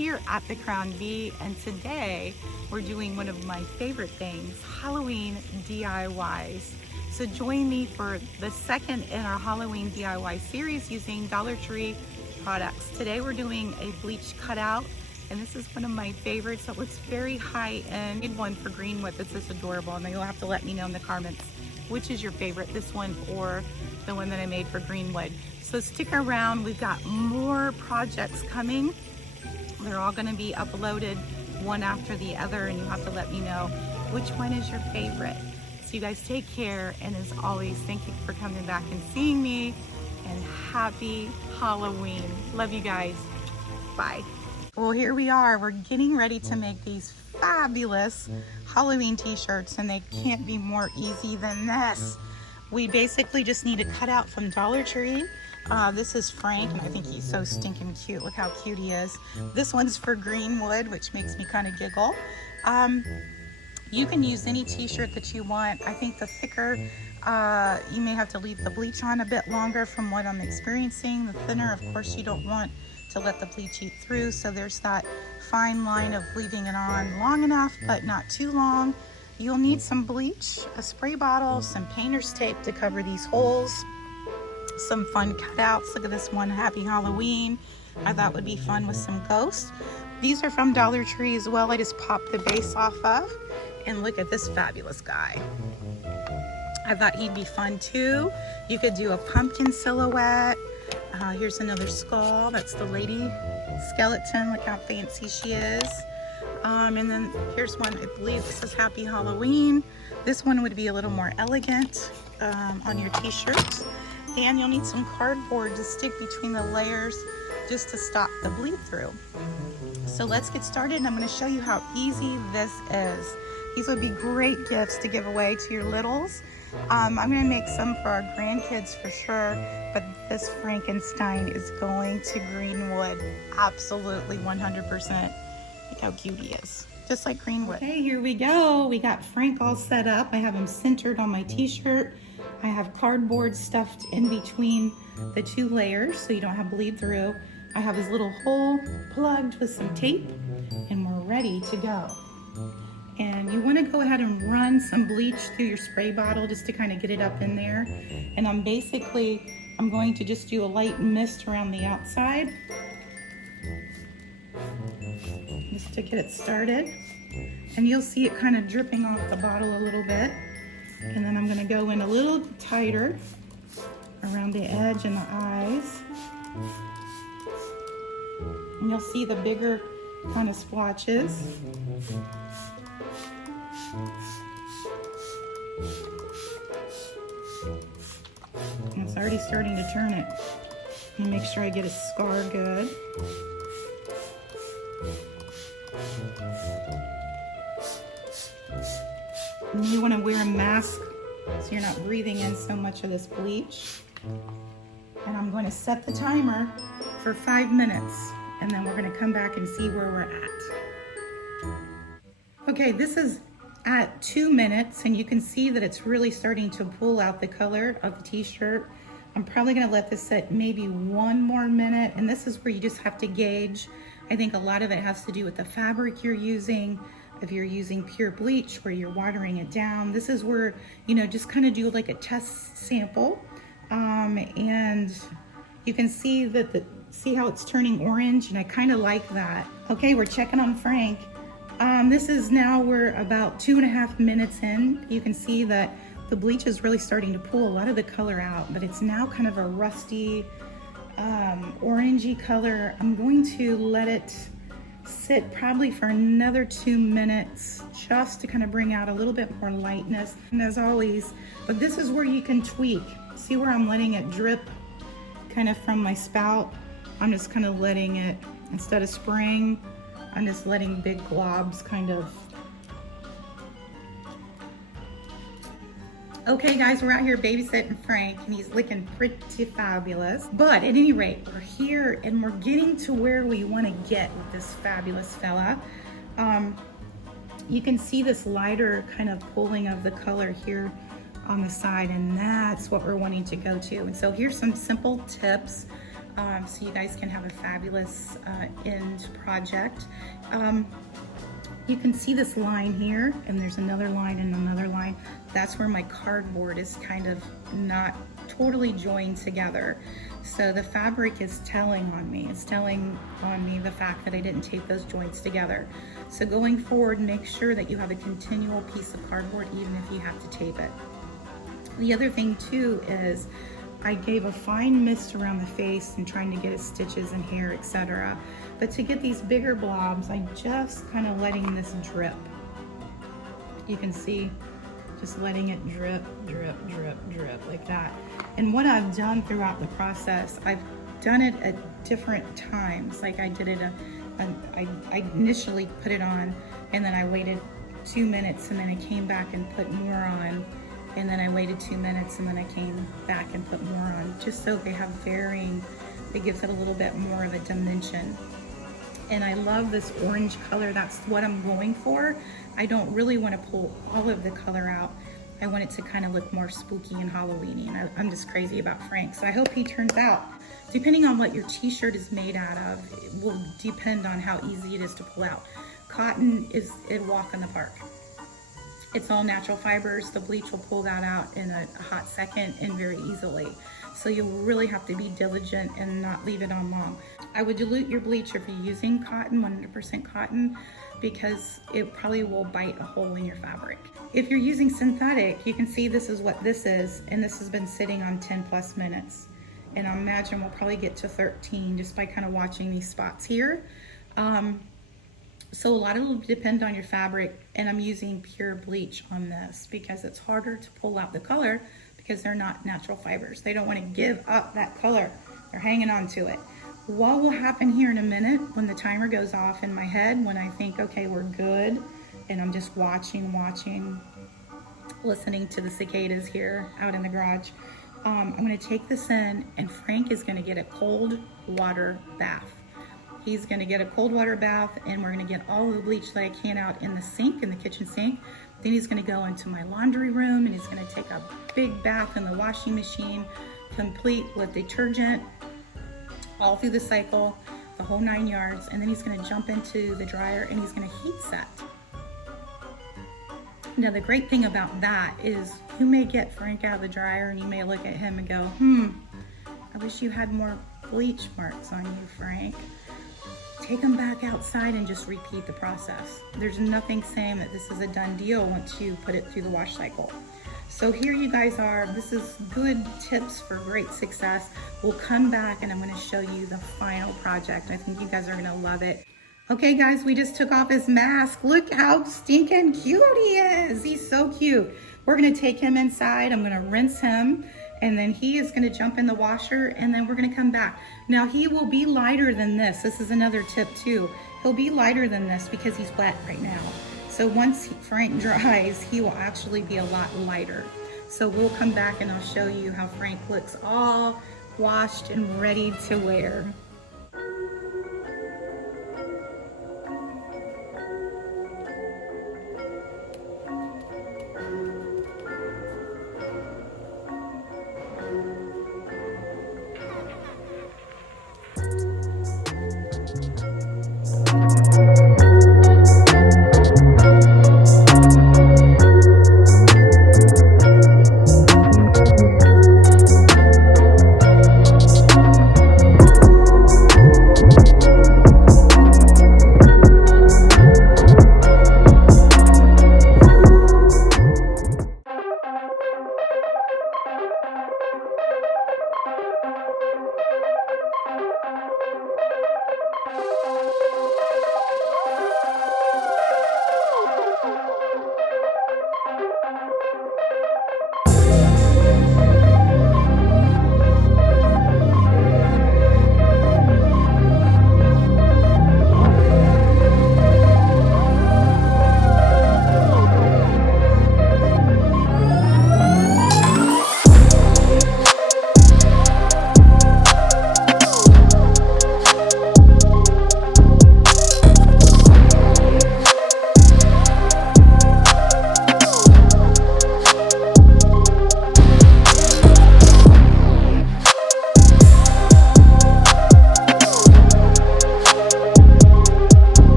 here at the Crown V, and today we're doing one of my favorite things, Halloween DIYs. So join me for the second in our Halloween DIY series using Dollar Tree products. Today we're doing a bleach cutout, and this is one of my favorites. It looks very high end. I made one for Greenwood that's just adorable, and then you'll have to let me know in the comments which is your favorite, this one or the one that I made for Greenwood. So stick around, we've got more projects coming. They're all gonna be uploaded one after the other, and you have to let me know which one is your favorite. So you guys take care, and as always, thank you for coming back and seeing me, and happy Halloween. Love you guys, bye. Well, here we are, we're getting ready to make these fabulous Halloween t-shirts, and they can't be more easy than this. We basically just need a cutout from Dollar Tree. This is Frank, and I think he's so stinking cute. Look how cute he is. This one's for Greenwood, which makes me kind of giggle. You can use any t-shirt that you want. I think the thicker, you may have to leave the bleach on a bit longer from what I'm experiencing. The thinner, of course, you don't want to let the bleach eat through, so there's that fine line of leaving it on long enough but not too long. You'll need some bleach, a spray bottle, some painter's tape to cover these holes, some fun cutouts. Look at this one, Happy Halloween. I thought would be fun with some ghosts. These are from Dollar Tree as well. I just popped the base off of, and look at this fabulous guy. I thought he'd be fun too. You could do a pumpkin silhouette. Here's another skull. That's the lady skeleton. Look how fancy she is. And then here's one, I believe this is Happy Halloween. This one would be a little more elegant on your t-shirts. And you'll need some cardboard to stick between the layers just to stop the bleed through. So let's get started, and I'm going to show you how easy this is. These would be great gifts to give away to your littles. I'm going to make some for our grandkids for sure, but this Frankenstein is going to Greenwood. Absolutely 100%. Look how cute he is. Just like Greenwood. Okay, here we go. We got Frank all set up. I have him centered on my t-shirt. I have cardboard stuffed in between the two layers so you don't have bleed through. I have his little hole plugged with some tape, and we're ready to go. And you want to go ahead and run some bleach through your spray bottle just to kind of get it up in there. And I'm going to just do a light mist around the outside just to get it started. And you'll see it kind of dripping off the bottle a little bit. And then I'm going to go in a little tighter around the edge and the eyes. And you'll see the bigger kind of splotches. And it's already starting to turn it. I'm gonna make sure I get a scar good. And you want to wear a mask so you're not breathing in so much of this bleach. And I'm going to set the timer for 5 minutes, and then we're going to come back and see where we're at. Okay, this is at 2 minutes, and you can see that it's really starting to pull out the color of the t-shirt. I'm probably going to let this set maybe 1 more minute, and this is where you just have to gauge. I think a lot of it has to do with the fabric you're using. If you're using pure bleach where you're watering it down, this is where, you know, just kind of do like a test sample. And you can see that see how it's turning orange, and I kind of like that. Okay, we're checking on Frank. This is now, we're about 2.5 minutes in. You can see that the bleach is really starting to pull a lot of the color out, but it's now kind of a rusty, orangey color. I'm going to let it sit probably for another 2 minutes just to kind of bring out a little bit more lightness. And as always, but this is where you can tweak. See where I'm letting it drip kind of from my spout? I'm just kind of letting it, instead of spraying, I'm just letting big globs kind of. Okay guys, we're out here babysitting Frank, and he's looking pretty fabulous. But at any rate, we're here and we're getting to where we want to get with this fabulous fella. You can see this lighter kind of pulling of the color here on the side, and that's what we're wanting to go to. And so here's some simple tips so you guys can have a fabulous end project. You can see this line here, and there's another line and another line. That's where my cardboard is kind of not totally joined together. So the fabric is telling on me. It's telling on me the fact that I didn't tape those joints together. So going forward, make sure that you have a continual piece of cardboard, even if you have to tape it. The other thing too is I gave a fine mist around the face and trying to get at stitches and hair, etc. But to get these bigger blobs, I'm just kind of letting this drip. You can see, just letting it drip, drip, drip, drip like that. And what I've done throughout the process, I've done it at different times. Like I did it, I initially put it on, and then I waited 2 minutes, and then I came back and put more on. And then I waited 2 minutes, and then I came back and put more on, just so they have varying, it gives it a little bit more of a dimension. And I love this orange color. That's what I'm going for. I don't really want to pull all of the color out. I want it to kind of look more spooky and Halloweeny, and I'm just crazy about Frank. So I hope he turns out. Depending on what your t-shirt is made out of, it will depend on how easy it is to pull out. Cotton is a walk in the park. It's all natural fibers. The bleach will pull that out in a hot second and very easily. So you'll really have to be diligent and not leave it on long. I would dilute your bleach if you're using cotton, 100% cotton, because it probably will bite a hole in your fabric. If you're using synthetic, you can see this is what this is, and this has been sitting on 10+ minutes. And I imagine we'll probably get to 13 just by kind of watching these spots here. So a lot of it will depend on your fabric, and I'm using pure bleach on this because it's harder to pull out the color because they're not natural fibers. They don't want to give up that color. They're hanging on to it. What will happen here in a minute when the timer goes off in my head, when I think, okay, we're good, and I'm just watching, listening to the cicadas here out in the garage, I'm going to take this in, and Frank is going to get a cold water bath. He's gonna get a cold water bath, and we're gonna get all the bleach that I can out in the sink, in the kitchen sink. Then he's gonna go into my laundry room, and he's gonna take a big bath in the washing machine, complete with detergent, all through the cycle, the whole 9 yards. And then he's gonna jump into the dryer, and he's gonna heat set. Now the great thing about that is you may get Frank out of the dryer, and you may look at him and go, I wish you had more bleach marks on you, Frank. Take them back outside and just repeat the process. There's nothing saying that this is a done deal once you put it through the wash cycle. So here you guys are. This is good tips for great success. We'll come back and I'm going to show you the final project. I think you guys are going to love it. Okay guys, we just took off his mask. Look how stinking cute he is. He's so cute. We're going to take him inside. I'm going to rinse him, and then he is going to jump in the washer, and then we're going to come back. Now he will be lighter than this. This is another tip too. He'll be lighter than this because he's wet right now. So once Frank dries, he will actually be a lot lighter. So we'll come back and I'll show you how Frank looks all washed and ready to wear.